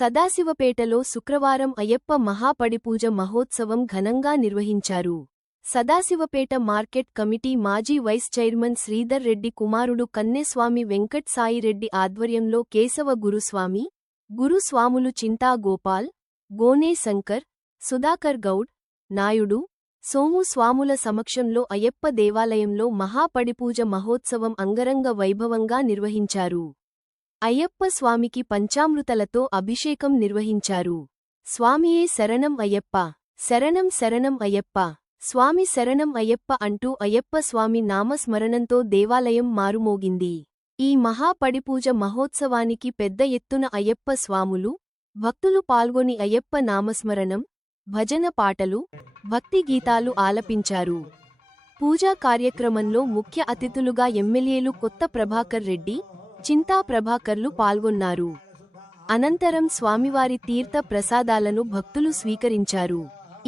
సదాశివపేటలో శుక్రవారం అయ్యప్ప మహాపడిపూజ మహోత్సవం ఘనంగా నిర్వహించారు. సదాశివపేట మార్కెట్ కమిటీ మాజీ వైస్ చైర్మన్ శ్రీధర్ రెడ్డి కుమారుడు కన్నెస్వామి వెంకట్ సాయిరెడ్డి ఆధ్వర్యంలో కేశవ గురుస్వామి గురుస్వాములు చింతా గోపాల్ గోనే శంకర్ సుధాకర్ గౌడ్ నాయుడు సోము స్వాముల సమక్షంలో అయ్యప్ప దేవాలయంలో మహాపడిపూజ మహోత్సవం అంగరంగ వైభవంగా నిర్వహించారు. అయ్యప్ప స్వామికి పంచామృతలతో అభిషేకం నిర్వహించారు. స్వామియే శరణం అయ్యప్ప. శరణం శరణం అయ్యప్ప. స్వామి శరణం అయ్యప్ప అంటూ అయ్యప్ప స్వామి నామస్మరణంతో దేవాలయం మారుమోగింది. ఈ మహాపడిపూజ మహోత్సవానికి పెద్ద ఎత్తున అయ్యప్ప స్వాములు భక్తులు పాల్గొని అయ్యప్ప నామస్మరణం భజన పాటలు భక్తి గీతాలు ఆలపించారు. పూజా కార్యక్రమంలో ముఖ్య అతిథులుగా ఎమ్మెల్యేలు కొత్త ప్రభాకర్ రెడ్డి చింతా ప్రభాకర్లు పాల్గొన్నారు. అనంతరం స్వామివారి తీర్థ ప్రసాదాలను భక్తులు స్వీకరించారు.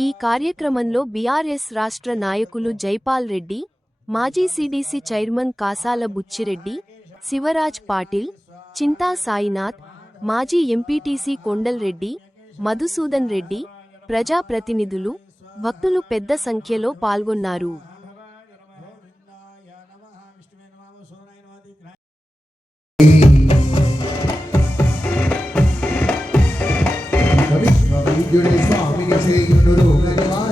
ఈ కార్యక్రమంలో బీఆర్ఎస్ రాష్ట్ర నాయకులు జైపాల్ రెడ్డి మాజీ సిడిసి చైర్మన్ కాసాల బుచ్చిరెడ్డి శివరాజ్ పాటిల్ చింతా సాయినాథ్ మాజీ ఎంపీటీసీ కొండల్ రెడ్డి మధుసూదన్ రెడ్డి ప్రజాప్రతినిధులు భక్తులు పెద్ద సంఖ్యలో పాల్గొన్నారు. സ്വാമിക്ക് ചെയ്യുന്നൊരു കാര്യമായ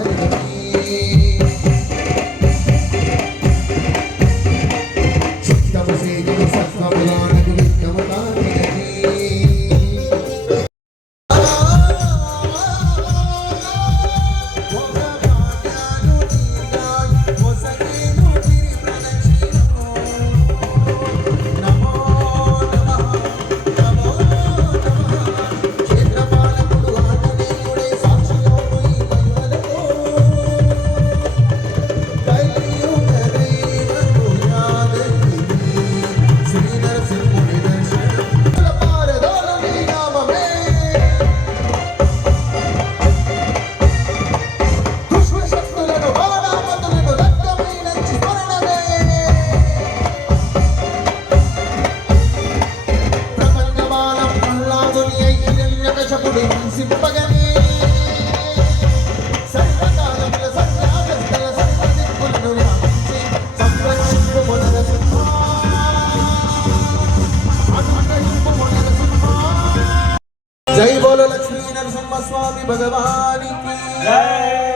జై బోలో లక్ష్మీ నరసింహ స్వామి భగవానికి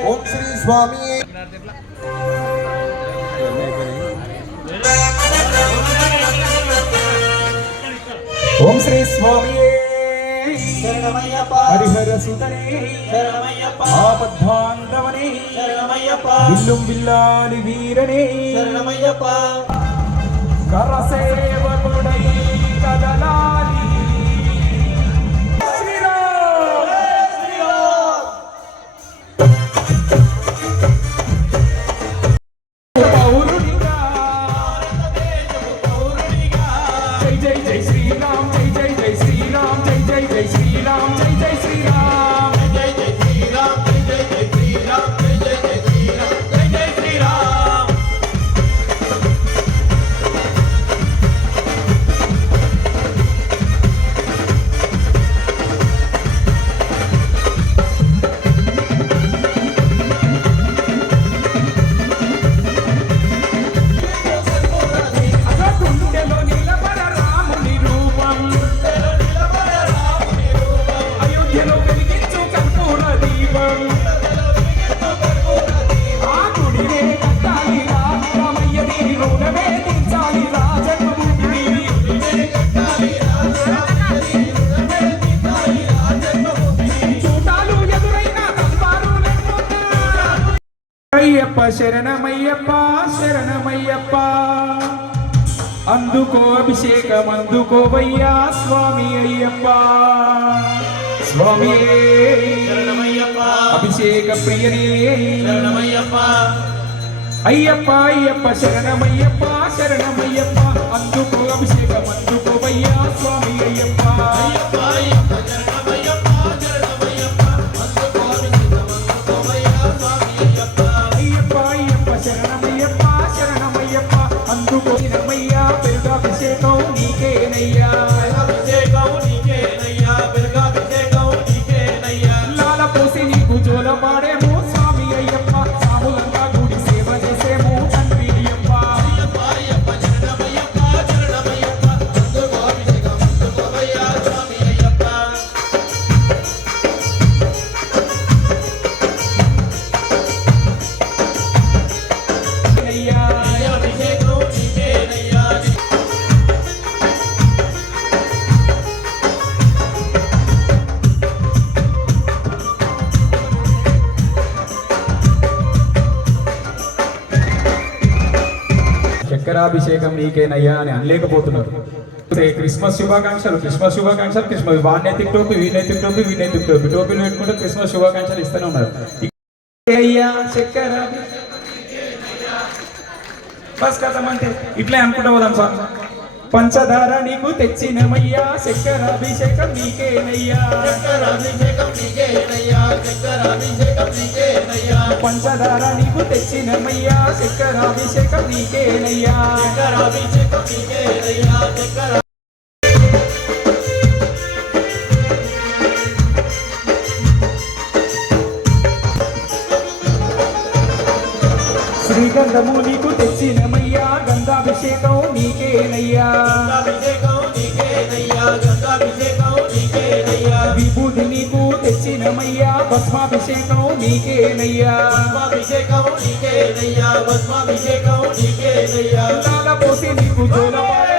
ఓం శ్రీ స్వామి. ఓం శ్రీ శరణమయ్యప్ప హరిహర సుతనే శరణమయ్యప్ప. విల్లుం విల్లాలి వీరనే. శరణమయ్యప్ప. శరణమయ్యప్ప శరణమయ్యప్ప. అందుకో అభిషేకం అందుకోవయ్యా స్వామి అయ్యప్ప. స్వామి అభిషేక ప్రియనే. అయ్యప్ప అయ్యప్ప శరణమయ్యప్ప శరణమయ్యప్ప. అందుకో అభిషేకం అందుకోవయ్యా స్వామి అయ్యప్ప. అయ్యప్ప. చక్కెరాభిషేకం నీకేనయ్యా అని అనలేకపోతున్నారు. క్రిస్మస్ శుభాకాంక్షలు క్రిస్మస్ శుభాకాంక్షలు క్రిస్మస్ వాడినైతికి టోపీ వీనైతికి టోపీ వీనైతికి టోపీ టోపీలు పెట్టుకుంటే క్రిస్మస్ శుభాకాంక్షలు ఇస్తూనే ఉన్నారు. చక్కెర? బస్ కథమంటే అంటే ఇట్లే అనుకుంటా పోదాం సార్ పంచదార నీకు తెచ్చినమయ్యా చక్కెరాభిషేకం నీకేనయ్యా. చక్కెరాభిషేకం నీకేనయ్యా చక్కెరాభిషేకం నీకేనయ్యా. పంచదార నీకు తెచ్చినమయ్యా చక్కెరాభిషేకం నీకేనయ్యా. చక్కెరాభిషేకం నీకేనయ్యా చక్కెర శ్రీగంధము నీకు తెచ్చినమయ్యా. గంధాభిషేకం నీకేనయ్యా. విభూతి నీకు తెచ్చినమయ్యా. భస్మాభిషేకం నీకేనయ్యా. భస్మాభిషేకం నీకేనయ్యా. భస్మాభిషేకం నీకేనయ్యా. పోసి నీకు జోలపాడేము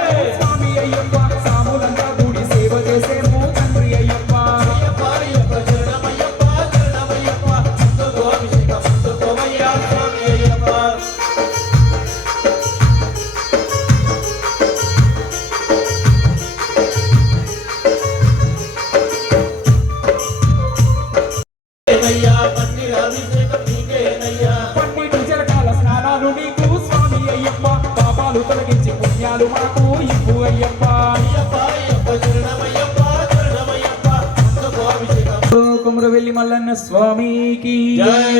అభిషేకం కుమరవెల్లి మల్లన్న స్వామికి జై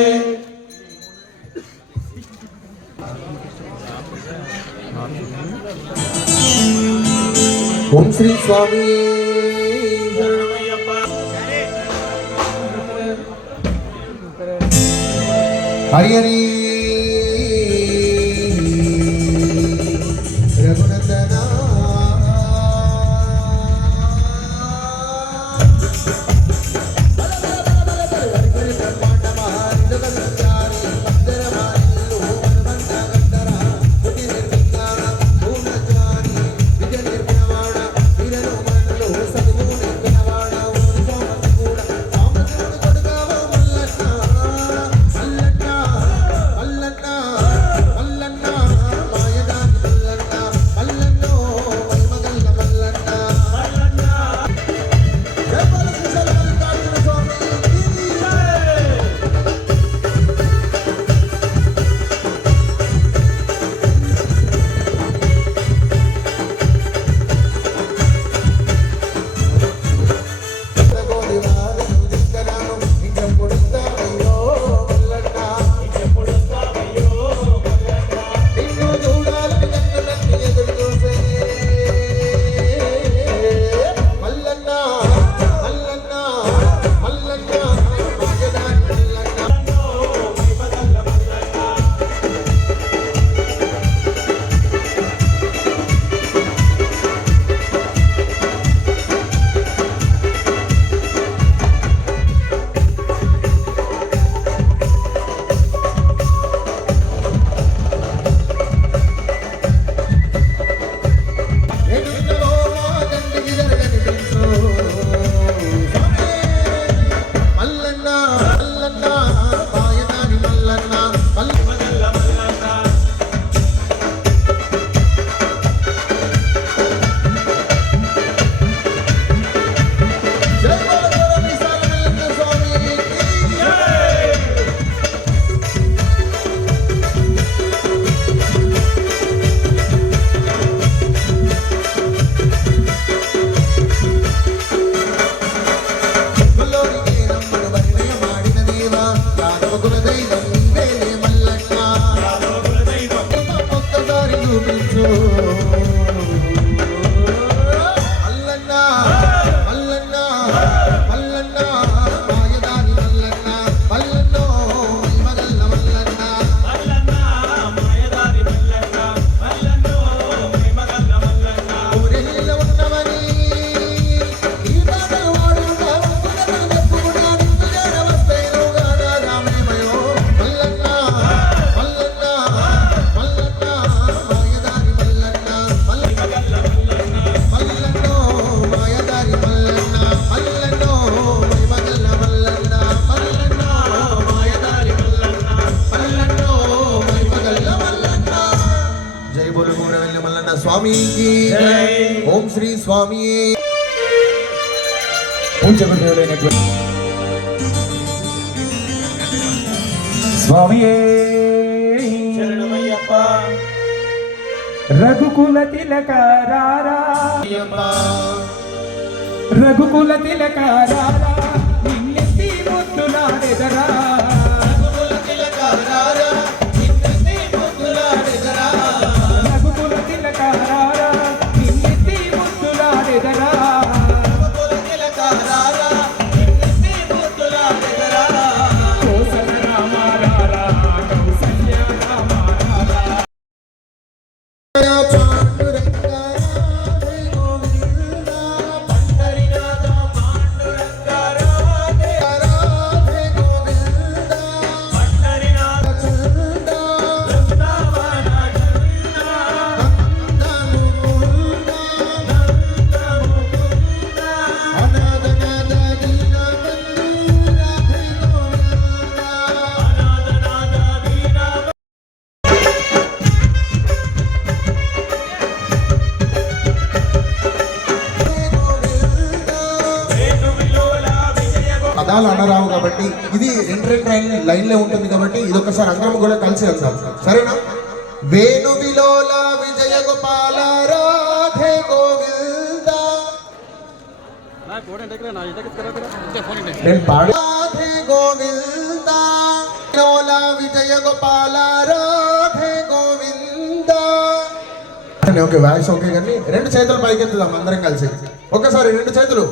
ఓం శ్రీ స్వామి స్వామి పూజకు దేవుడైనటువంటి స్వామియే. శరణమయ్యప్ప. రఘుకుల తిలక రారా. రఘుకుల తిలక రారా. నిన్నెత్తి ముద్దులాడెదరా. లైన్లే ఉంటుంది కాబట్టి ఇది ఒకసారి అందరం కూడా కలిసి అందాం సరేనా? వేణు విలోల విజయ గోపాల రాధే గోవింద. రాధే గోవింద. విలోల విజయ Gopala Radhe Govinda. Okay voice okay కానీ రెండు చేతులు పైకెత్తుదాం అందరం కలిసి. ఒకసారి రెండు చేతులు.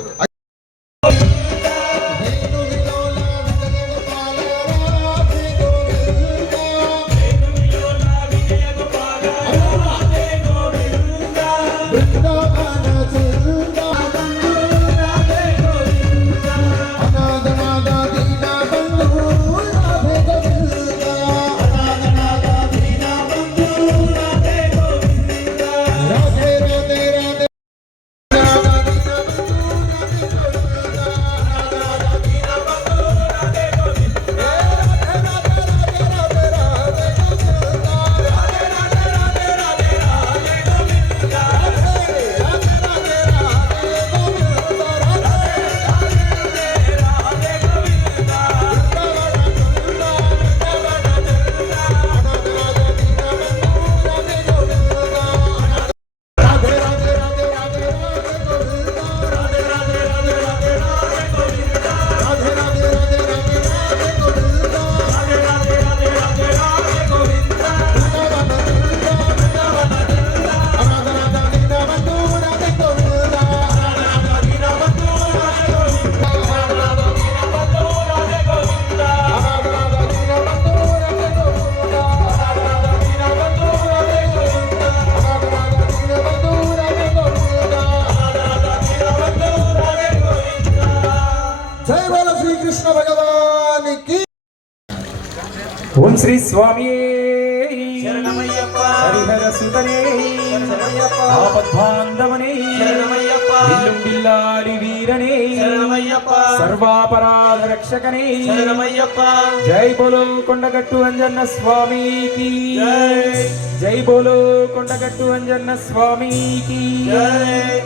జై బోల శ్రీకృష్ణ భగవానికి ఓం శ్రీ స్వామి హరిహర సుతనే. ఆపద్బాంధవనే వీరనే. సర్వాపరాధ రక్షకనే శరణమయ్యప్ప. జై బోలో కొండగట్టు అంజన్న స్వామికి. జై. జై బోలో కొండగట్టు అంజన్న స్వామికి. జై.